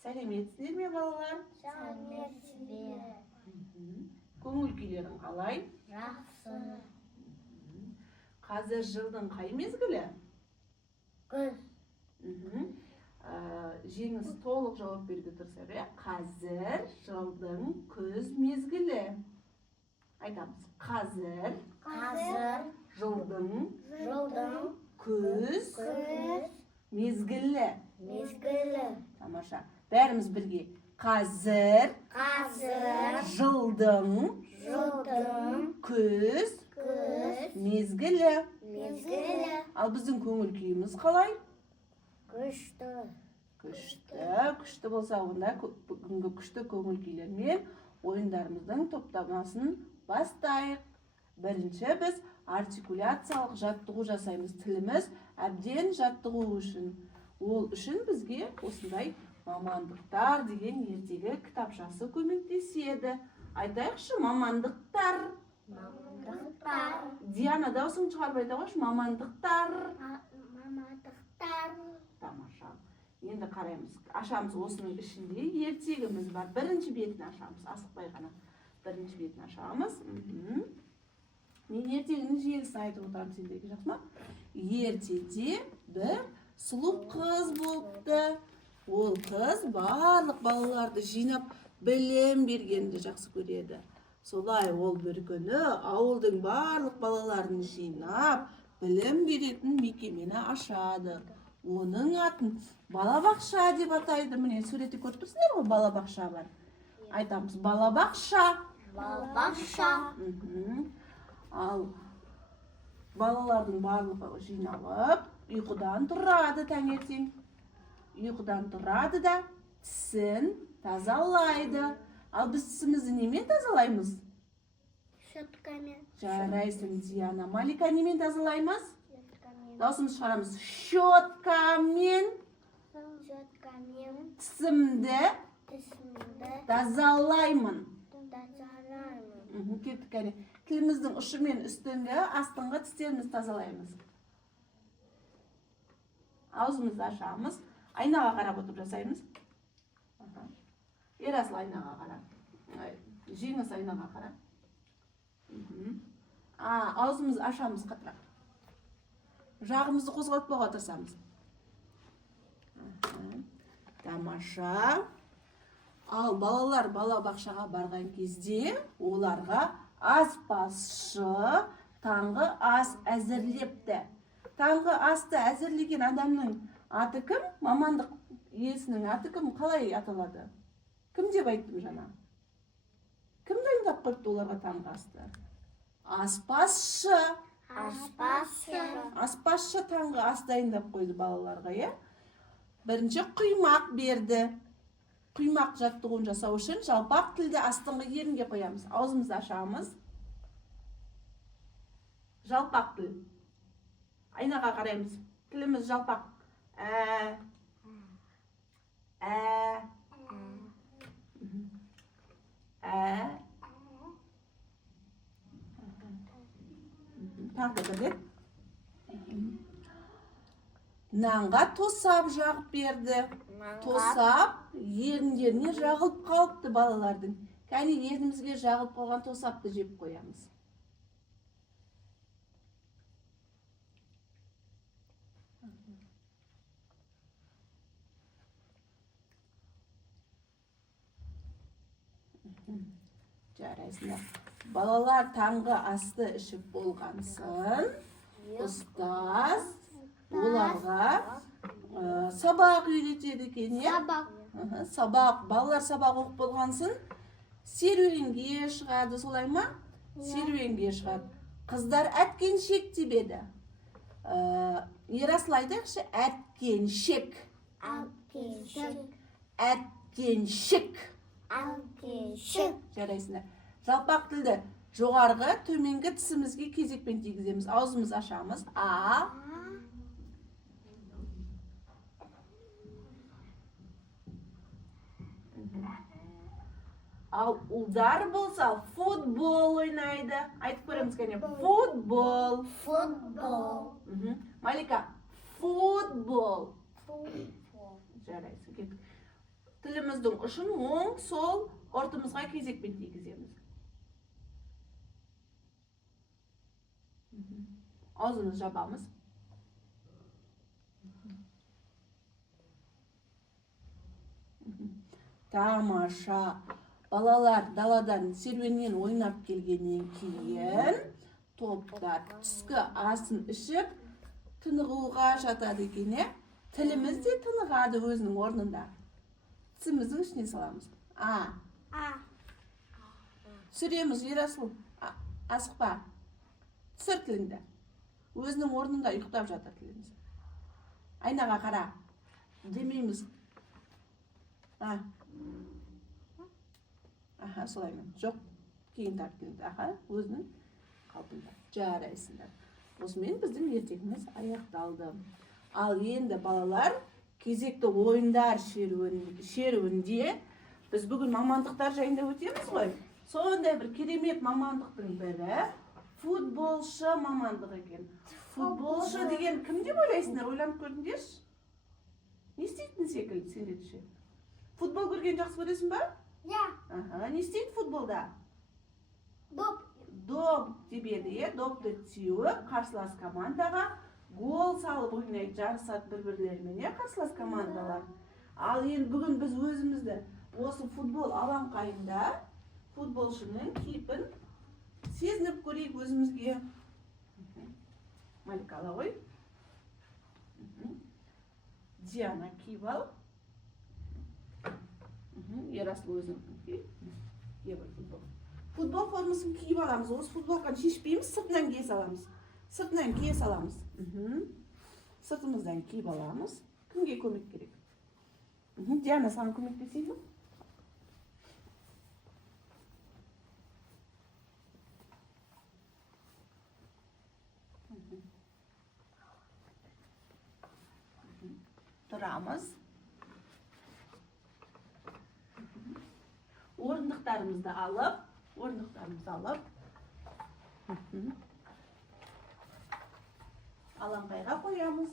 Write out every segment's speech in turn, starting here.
Сәлеметсіздер ме, балалар? Сәлеметсіздер. Көңіл күйлерің қалай? Жақсы. Қазір жылдың қай мезгілі? Күз. Жеңіс толық жауап беруге тырысайық. Қазір жылдың күз мезгілі. Айтамыз. Қазір жылдың күз мезгілі. Тамаша. Бәріміз бірге. Қазір жылдың күз мезгілі. Ал біздің көңіл күйіміз қалай? Күшті болса, онда бүгінгі күшті көңіл күйлермен ойындарымыздың топтамасын бастайық. Бірінші біз артикуляциялық жаттығу жасаймыз. Тіліміз әбден жаттығу үшін. Ол үшін бізге осындай мамандықтар деген ертегі кітапшасы көмектеседі. Айтайықшы, мамандықтар. Диана, даусың шығарып айта қойшы, мамандықтар. Тамаша. Енді қараймыз. Ашамыз, осының ішінде ертегіміз бар. Бірінші бетін ашамыз. Асықпай ғана. Бірінші бетін ашамыз. Мен ертегінің желісін айтып отырамын сендерге, жақсы ма? Ертеде бір сұлу қыз болыпты. Ол қыз барлық балаларды жинап білім бергенді жақсы көреді. Солай ол бір күні ауылдың барлық балаларын жинап білім беретін мекемені ашады. Оның атын балабақша деп атайды. Міне суретті көріп тұрсыңдар ғой, балабақша бар. Айтамыз, балабақша. Ал балалардың барлығы жиналып, ұйқыдан тұрады таңертең. Ұйқыдан тұрады да тісін тазалайды. Ал біз тісімізді немен тазалаймыз? Щеткамен. Жарайсың, Диана. Малика, немен тазалаймыз? Даусымыз шығарамыз. Щеткамен. Тісімді тазалаймын. Кеттік, кәне. Тіліміздің ұшымен үстіңгі, астыңғы тістерімізді тазалаймыз. Аузымызды ашамыз. Айнаға қарап отырып жасаймыз. Ерасыл, айнаға қара. Жеңіс, айнаға қара. Аузымызды ашамыз қатырақ. Жағымызды қозғалтпауға тырысамыз. Тамаша. Ал балалар балабақшаға барған кезде оларға аспазшы таңғы ас әзірлепті. Таңғы асты әзірлеген адамның аты кім? Мамандық иесінің аты кім? Қалай аталады? Кім деп айттым жаңа? Кім дайындап қойыпты оларға таңғы асты? Аспазшы. Аспазшы таңғы ас дайындап қойды балаларға, е? Бірінші құймақ берді. Құймақ жаттығуын жасау үшін жалпақ тілді астыңғы ерінге қоямыз. Аузымызды ашамыз. Жалпақ тіл. Айнаға қараймыз. Тіліміз жалпақ. Тағы да бір. Нанға тосап жағып берді. Тосап еріндеріне жағылып қалыпты балалардың. Кәне ернімізге жағылып қалған тосапты жеп қоямыз. Жарайсыңдар. Балалар таңғы асты ішіп болғансын, ұстаз оларға сабақ үйретеді екен, е? Сабақ. Балалар сабақ оқып болғансын, серуенге шығады, солай ма? Серуенге шығады. Қыздар әткеншек тебеді. Ерасыл айтайықшы, әткеншек. Әткеншек. Жарайсыңдар. Жалпақ тілді жоғарғы төменгі тісімізге кезекпен тигіземіз. Аузымыз ашамыз. Ал ұлдар болса футбол ойнайды. Айтып көреміз кәне. Футбол. Малика, футбол. Жарайсың, кеттік. Тіліміздің ұшын оң, сол, ортымызға кезекпен тигіземіз. Аузымыз жабамыз. Тамаша. Балалар даладан серуеннен ойнап келгеннен кейін топтар түскі асын ішіп тынығуға жатады екен, тіліміз де тынығады өзінің орнында. Тісіміздің ішіне саламыз. Түсіреміз, Ерасыл. Асықпа. Түсір тіліңді. Өзінің орнында ұйықтап жатыр тіліміз. Айнаға қара. Демейміз. Солаймен. Жоқ. Кейін тартылды. Өзінің қалпында. Жарайсыңдар. Осымен біздің ертегіміз аяқталды. Ал енді балалар кезекті ойындар шеруінде біз бүгін мамандықтар жайында өтеміз ғой. Сондай бір керемет мамандықтың бірі футболшы мамандығы екен. Футболшы деген кім деп ойлайсыңдар? Ойланып көрдіңдерші? Не істейтін секілді сендерше? Футбол көрген жақсы көресің ба? Не істейді футболда? Доп тебеді, допты теуіп, қарсылас командаға гол салып ойнайды, жарысады бір-бірлерімен, қарсылас командалар. Ал енді бүгін біз өзімізді осы футбол алаңқайында футболшының кейпін сезініп көрейік өзімізге. Малика ала ғой. Диана киіп ал. Ерасыл өзің киіп футбол. Футбол формасын киіп аламыз. Осы футболканы шешпейміз, сыртынан кие саламыз. Сыртынан кие саламыз. Сыртымыздан киіп аламыз. Кімге көмек керек? Диана, саған көмектесейін? Тұрамыз. Орындықтарымызды алып, алаңқайға қоямыз.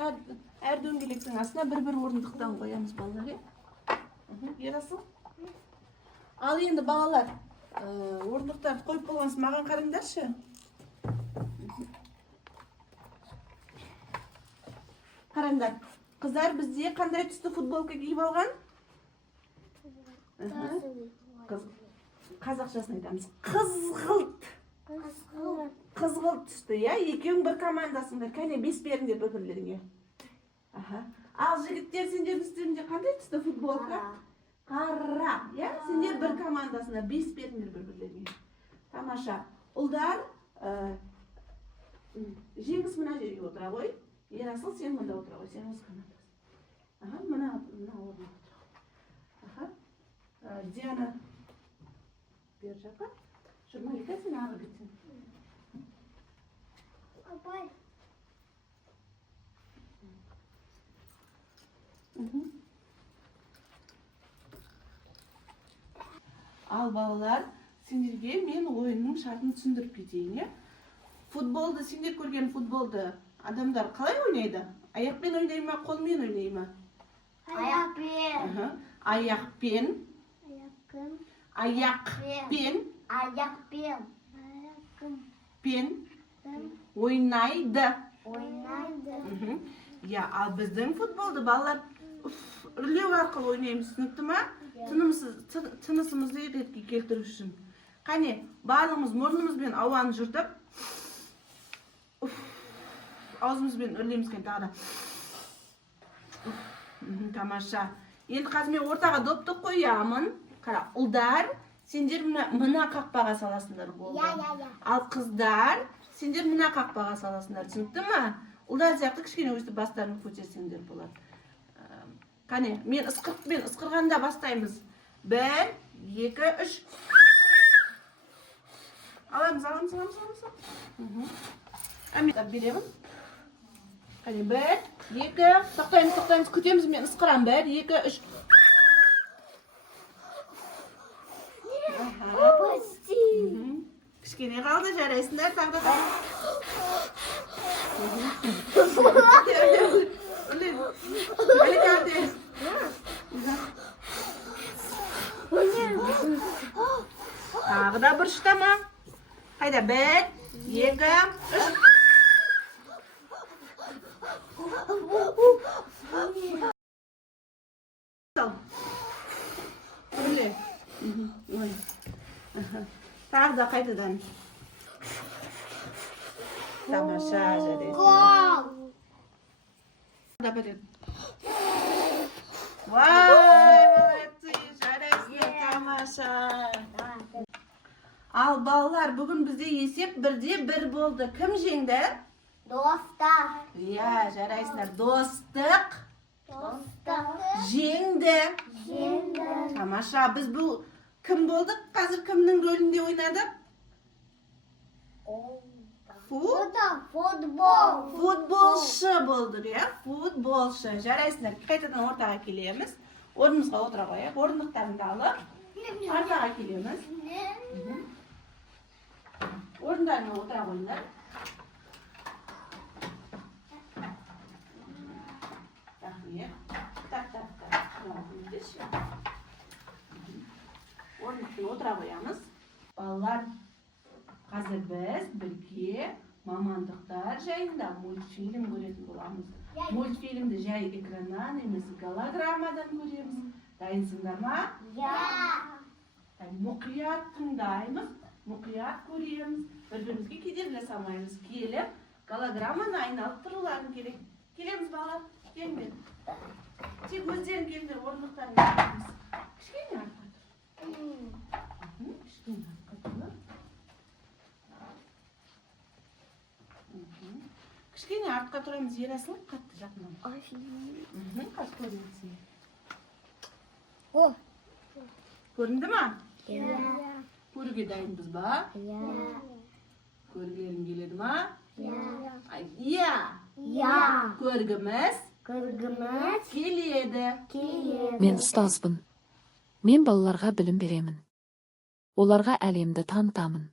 Әр дөңгелектің астына бір-бір орындықтан қоямыз балалар. Ерасыл? Ал енді балалар, орындықтарды қойып болғансын маған қараңдаршы. Қараңдар, қыздар бізде қандай түсті футболка киіп алған? Қазақшасын айтамыз. Қызғылт түсті, екеуің бір командасыңдар. Кәне бес беріңдер бір-бірлеріңе. Ал жігіттер, сендердің үстерінде қандай түсті футболка? Қара, сендер бір командасыңдар. Бес беріңдер бір-бірлеріңе. Тамаша. Ұлдар, жеңіс мына жерге отыра ғой. Ерасыл, сен мұнда отыра ғой. Сен осы командасың. Мына орын отыра ғой. Диана бер жаққа. Малика, сен ағы кетсін. Ал балалар, сендерге мен ойынның шартын түсіндіріп кетейін. Футболды, сендер көрген футболды адамдар қалай ойнайды? Аяқпен ойнай ма, қолмен ойнай ма? Аяқпен. Ойнайды. Ал біздің футболды балалар үрлеу арқылы ойнаймыз, түсінікті ма? Тынысымызды ретке келтіру үшін. Қане, барлығымыз мұрнымызбен ауаны жұртып, аузымызбен үрлеймізген тағы да. Тамаша. Енді қазір мен ортаға допты қоямын. Қара, ұлдар, сендер мына қақпаға саласыңдар болды. Ал қыздар, сендер мына қақпаға саласыңдар, түсінікті ма? Ұлдар сияқты кішкене өстіп бастарын көтерсеңдер болады. Қане, мен ысқырғанда бастаймыз. 1, 2, 3. Аламыз. Әмет беремін. Қане, 1, 2, тоқтаймыз, күтеміз, мен ысқырам. 1, 2, 3. Кішкене қалды, жарайсыңдар, тағы да. Malika hadi. Tағы да бір ұштама. Қайда, 1, 2, 3. Öyle. Tағы да қайтадан. Тамаша жарайсың. Гол. Да берет. Vay, молодцы, жарайсың, тамаша. Ал балалар, бүгін бізде есеп 1-1 болды. Кім жеңді? Достар. Иә, жарайсыңдар. Достық жеңді. Тамаша, біз бұл кім болдық? Қазір кімнің рөлінде ойнадық? Футбол. Футболшы болдық, иә? Футболшы. Жарайсыңдар. Қайтадан ортаға келеміз. Орнымызға отыра қояйық. Орындықтарыңды алып, ортаға келеміз. Орындарына отыра қойыңдар. Орындықтың отыра қоямыз. Балалар, қазір біз бірге мамандықтар жайында мультфильм көретін боламыз. Мультфильмді жай экраннан емес, голограммадан көреміз. Дайынсыңдар ма? Мұқият тыңдаймыз, мұқият көреміз. Бір-бірімізге кедергі жасамаймыз. Келіп, голограмманы айналып тұруларын керек. Келеміз балалар, келмеді. Тек өздерің келдер, орындықтарын келеміз. Кішкене артқа тұр. Кішкене артқа тұр. Кішкене артқа тұрамыз, Ерасыл, қатты жақынам. Қас көрінесің. Көрінді ма? Көруге дайынбыз ба? Көргілерің келеді ма? Иә. Көргіміз келеді. Мен ұстазбын. Мен балаларға білім беремін. Оларға әлемді танытамын.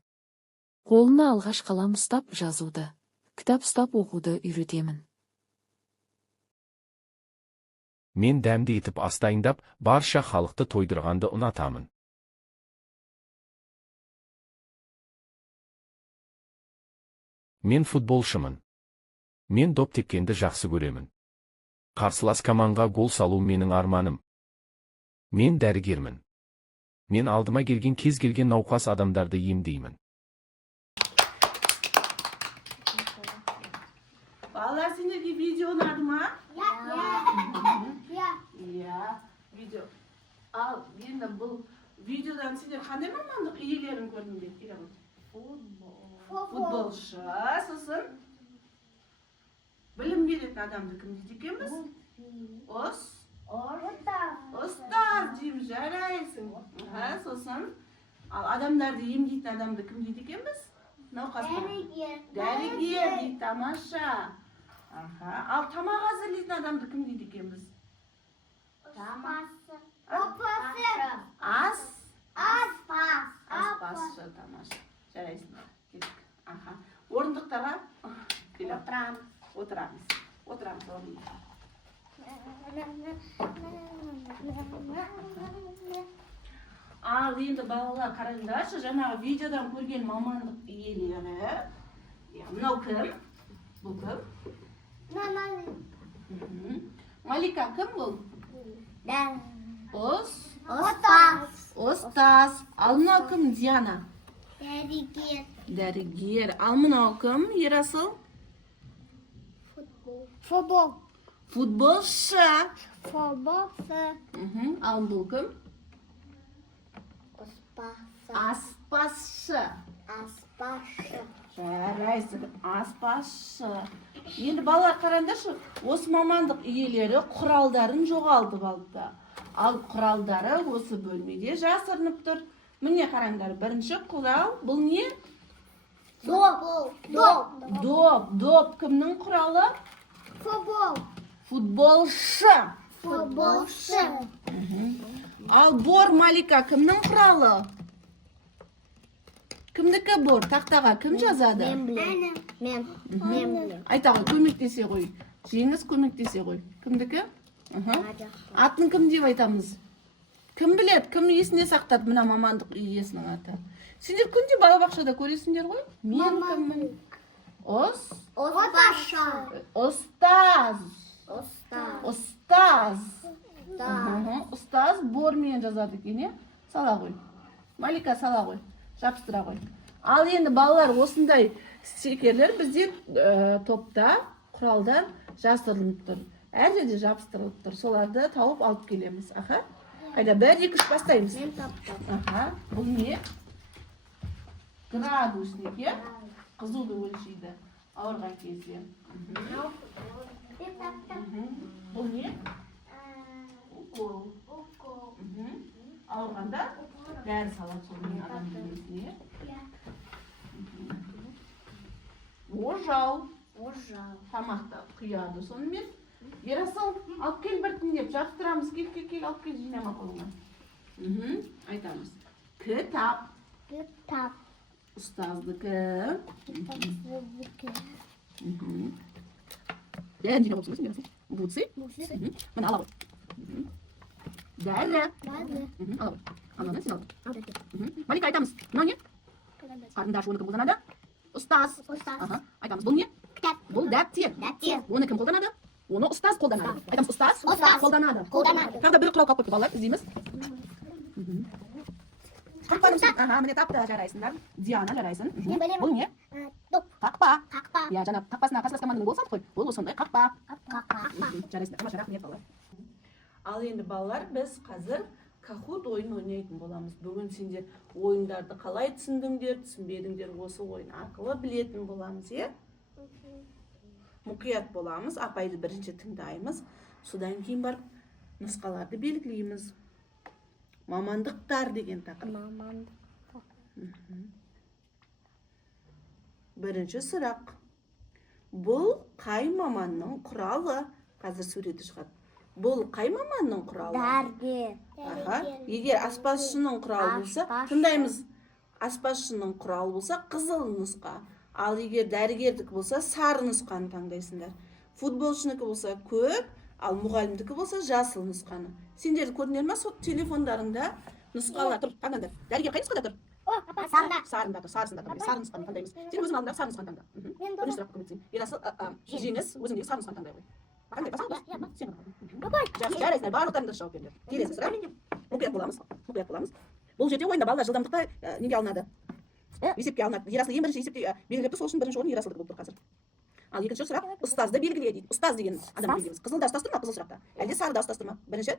Қолына алғаш қалам ұстап жазуды, кітап ұстап оқуды үйретемін. Мен дәмді етіп ас дайындап, барша халықты тойдырғанды ұнатамын. Мен футболшымын. Мен доп тепкенді жақсы көремін. Қарсылас командаға гол салу менің арманым. Мен дәрігермін. Мен алдыма келген кез келген науқас адамдарды емдеймін. Балалар, сендерге видео ұнады ма? Иә, видео. Ал, енді бұл видеодан сендер қандай мамандық иелерін көрдіңдер? Футболшы, сосын білім беретін адамды кім дейді екенбіз? Ұстаз дейміз, жарайсың. Сосын ал адамдарды емдейтін адамды кім дейді екенбіз? Дәрігер дейді, тамаша. Ал тамақ әзірлейтін адамды кім дейді екенбіз? Аспазшы, тамаша. Жарайсың. Орындықтарға отырамыз. Ал енді балалар қараңдаршы, жаңағы видеодан көрген мамандық иелері. Мынау кім? Бұл кім? Малика кім бұл? Ұстаз. Ал мынау кім? Диана. Дәрігер. Ал мынау кім? Ерасыл? Футболшы. Ал бұл кім? Аспазшы. Жарайсың, аспазшы. Енді балалар қараңдаршы, осы мамандық иелері құралдарын жоғалтып алды. Ал құралдары осы бөлмеде жасырынып тұр. Міне қараңдар, бірінші құрал, бұл не? Доп. Кімнің құралы? Футболшы. Ал бор, Малика, кімнің құралы? Кімдікі бор? Тақтаға кім жазады? Мен. Айта ғой, көмектесе ғой. Жеңіс көмектесе ғой. Кімдікі? Надя. Атын кім деп айтамыз? Кім біледі? Кім есінде сақтады мына мамандық иесінің аты? Сендер күнде балабақшада көресіңдер ғой? Мен кіммін? Осташа. Ұстаз. Осташ. Ұстаз. Ұстаз бормен жазады екен, е? Сала ғой. Малика, сала ғой. Жапсыра ғой. Ал енді балалар осындай стикерлер бізде топта құралдар жасырылып тұр. Әр жерде жабыстырылып тұр. Соларды тауып алып келеміз. Аха. Қайда 1, 2, 3 бастаймыз. Мен таптым. Аха. Бұл не? Градусник, е? Қызуды өлшейді. Ауырған кезде. Мен таптым. Бұл не? Укол. Ауырғанда дәрі салады сонымен адамның денесіне. Ожау. Ожау. Тамақта құяды сонымен. Ерасыл, алып кел біртіндеп, жабыстырамыз. Кел, алып кел жинама қолыңа. Айтамыз. Кітап. Кітап. Ұстаздікі. Кітап. Дәрі жинап отырсың, Ерасыл. Буцы. Мына ала ғой. Дәрі. Ала ғой. Алана сен ал. Малика, айтамыз. Мынау не? Қарындаш, оны кім қолданады? Ұстаз. Айтамыз, бұл не? Кітап. Бұл дәптер. Дәптер. Оны кім қолданады? Оны ұстаз қолданады. Айтамыз, ұстаз қолданады. Қолданады. Бір құрал қалып қойды балалар, іздейміз. Аха, міне тапты, жарайсыңдар. Диана, жарайсың. Мен білемін. Бұл не? Доп. Қақпа. Қақпа. Я, жаңа қақпасына қарсылас команданың гол салды ғой. Бұл сондай қақпа. Қақпа. Жарайсыңдар. Тамаша, рахмет балалар. Ал енді балалар, біз қазір Kahoot ойын ойнайтын боламыз. Бүгін сендер ойындарды қалай түсіндіңдер, түсінбедіңдер, осы ойын арқылы білетін боламыз, е? Мұқият боламыз, апайды бірінші тыңдаймыз. Содан кейін барып нұсқаларды белгілейміз. Мамандықтар деген тақырып. Бірінші сұрақ. Бұл қай маманның құралы? Қазір суреті шығады. Бұл қай маманның құралы? Дәрігер. Аха. Егер аспазшының құралы болса, тыңдаймыз. Аспазшының құралы болса, қызыл нұсқа. Ал егер дәрігердікі болса, сары нұсқаны таңдайсыңдар. Футболшыныкі болса, көк, ал мұғалімдікі болса, жасыл нұсқаны. Сендерді көрдіңдер ме? Сол телефондарында нұсқалар тұр. Таңдаңдар. Дәрігер қай нұсқада тұр? Сарында. Сарында тұр. Сарысында тұр. Сары нұсқаны таңдаймыз. Сен өзің алдыңдағы сары нұсқаны таңда. Бірінші сұрақ көмектесең. Ерасыл, Жеңіс өзіңдегі сары нұсқаны таңдай ғой. Қандай басаң? Сен жақсы, жарайсыңдар. Барлықтарың дұрыс жауап беріңдер. Келесі сұрақ. Мұқият боламыз. Бұл жерде ойында балалар жылдамдықта неге алынады? Есепке алынады. Ерасыл ең бірінші есепте белгілепті, сол үшін бірінші орын Ерасылдікі болып тұр қазір. Ал екінші сұрақ, ұстазды белгіле дейді. Ұстаз деген адам белгілейміз. Қызылда ұстаз тұр ма, қызыл сұрақта? Әлде сарыда ұстаз тұр ма? Бірінші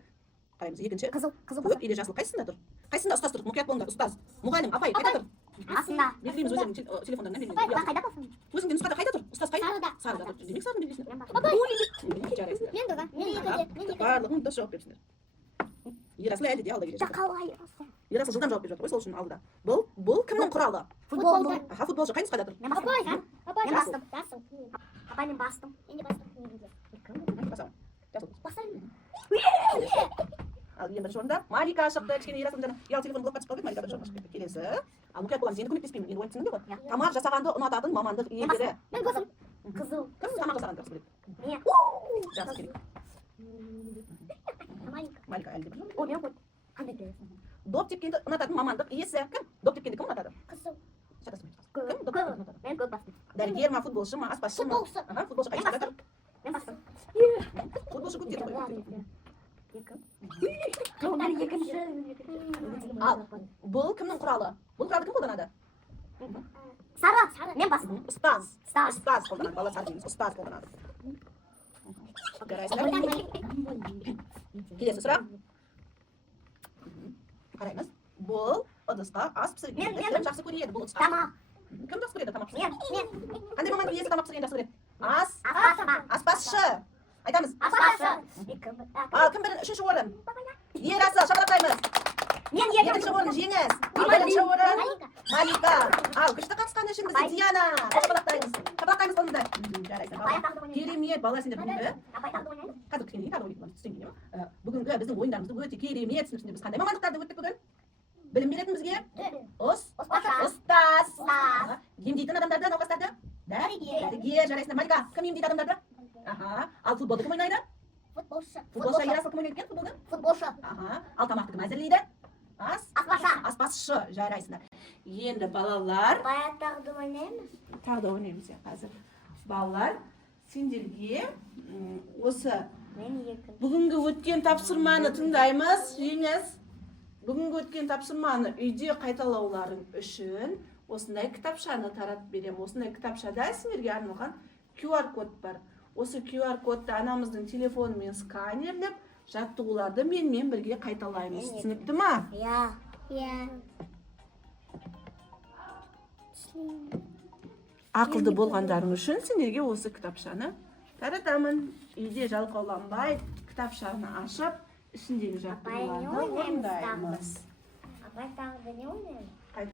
қараймыз. Екінші көк или жасыл қайсысында тұр? Қайсысында ұстаз тұр? Мұқият болыңдар. Ұстаз, мұғалім, апай қайда тұр? Астында. Белгілейміз өздерінің телефондарынан белгілейміз. Қайда болсын? Өзіңде нұсқада қайда тұр? Ұстаз қайда? Сарыда тұр. Демек сарыны белгілейсіңдер. Жарайсыңдар. Мен доға. Барлығын дұрыс жауап беріпсіңдер. Ерасыл әлі де алда келе жатыр. Қалай? Ерасыл жылдам жауап беріп жатыр ғой, сол үшін алдыда. Бұл кімнің құралы? Футболды. Аха, футболшы қай нұсқада тұр? Мен бастым. Апай, мен бастым. Ал ең бірінші орында Малика шықты. Кішкене Ерасыл жаңа ұялы телефон блокқа түсіп қалды. Малика бірінші орынға шығып кетті. Келесі. Ал мұқият боламыз. Енді көмектеспеймін. Енді ойын түсіндің бе ғой? Тамақ жасағанды ұнататын мамандық иегері. Мен көзім. Қызыл. Кім тамақ жасағанды жақсы біледі? Мен. Жақсы керек. Малика әлде бір. О, мен қойдым. Қандай көресің? Доп тепкенді ұнататын мамандық иесі кім? Доп тепкенді кім ұнатады? Қызыл. Кім доп тепкенді ұнатады? Мен көк бастым. Дәрігер ма, футболшы ма, аспазшы ма? Футболшы. Аха, футболшы қай нұсқада тұр? Мен бастым. Футболшы көп деді ғой. Ал. Бұл кімнің құралы? Бұл құралды кім қолданады? Сары. Мен бастым. Ұстаз. Ұстаз. Ұстаз қолданады. Бала сары дейміз. Ұстаз қолданады. Жарайсыңдар. Келесі сұрақ. Қараймыз. Бұл ыдысқа ас пісірген. Кім жақсы көреді бұл ыдысқа? Тамақ. Кім жақсы көреді тамақ Мен. пісірген? Қандай мамандық иесі тамақ пісірген жақсы көреді? Аспазшы. Аспазшы. Айтамыз. Аспазшы. Ал кім үшінші орын? Ерасыл, шапалақтаймыз. Мен Екінші орын Жеңіс. Бірінші орын Малика. Ал күшті қатысқаны үшін бізде Диана. Шапалақтаймыз. Шапалақтаймыз қолыңызды. Жарайсың. Керемет, балалар сендер бүгінгі. Қазір кішкене тағы ойнайтын боламыз, түстен кейін. Бүгінгі біздің ойындарымызды өте керемет түсініпсіңдер. Біз қандай мамандықтарды өттік бүгін? Білім беретін бізге? Ұстаз. Емдейтін адамдарды, науқастарды? Дәрігер. Жарайсыңдар. Малика, кім емдейді адамдарды? Аха. Ал футболды кім ойнайды? Футболшы. Футболшы Ерасыл кім ойнайды екен футболды? Футболшы. Аха. Ал тамақты кім әзірлейді? Аспашы. Аспазшы, жарайсыңдар. Енді балалар, Баяттарды ойнаймыз. тағы да ойнаймыз қазір. Балалар, сендерге осы Мен екі. бүгінгі өткен тапсырманы тыңдаймыз, жеңіз. Бүгінгі өткен тапсырманы үйде қайталауларың үшін осындай кітапшаны таратып беремін. Осындай кітапшада сендерге арналған QR код бар. Осы QR кодты анамыздың телефонымен сканерлеп, жаттығуларды менімен бірге қайталаймыз. Түсінікті ма? Я. Я. Ақылды болғандарың үшін сендерге осы кітапшаны таратамын. Үйде жалқауланбай кітапшаны ашып, ішіндегі жаттығуларды орындаймыз. Апай тағы да не ойнаймыз?